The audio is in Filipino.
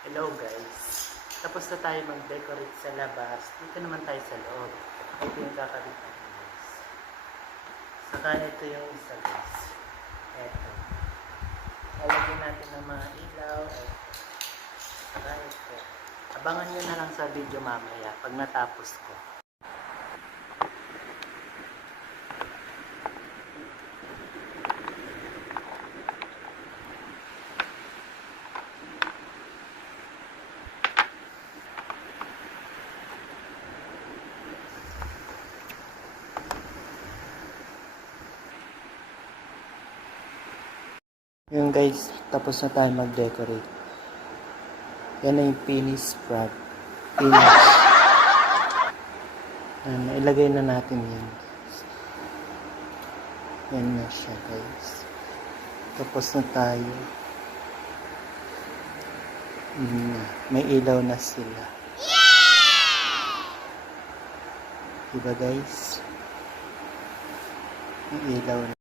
Hello guys. Tapos na tayo mag-decorate sa labas. Dito naman tayo sa loob. Ito yung kakabit natin guys. Saka ito yung isa guys. Ito. Lalagyan natin ng mga ilaw. Ito. Saka ito. Abangan nyo na lang sa video mamaya pag natapos ko. Yung guys, tapos na tayo mag-decorate. Yan na yung finish product. Finish. Ilagay na natin yan. Yan na siya guys. Tapos na tayo. May ilaw na sila. Diba guys? May ilaw na.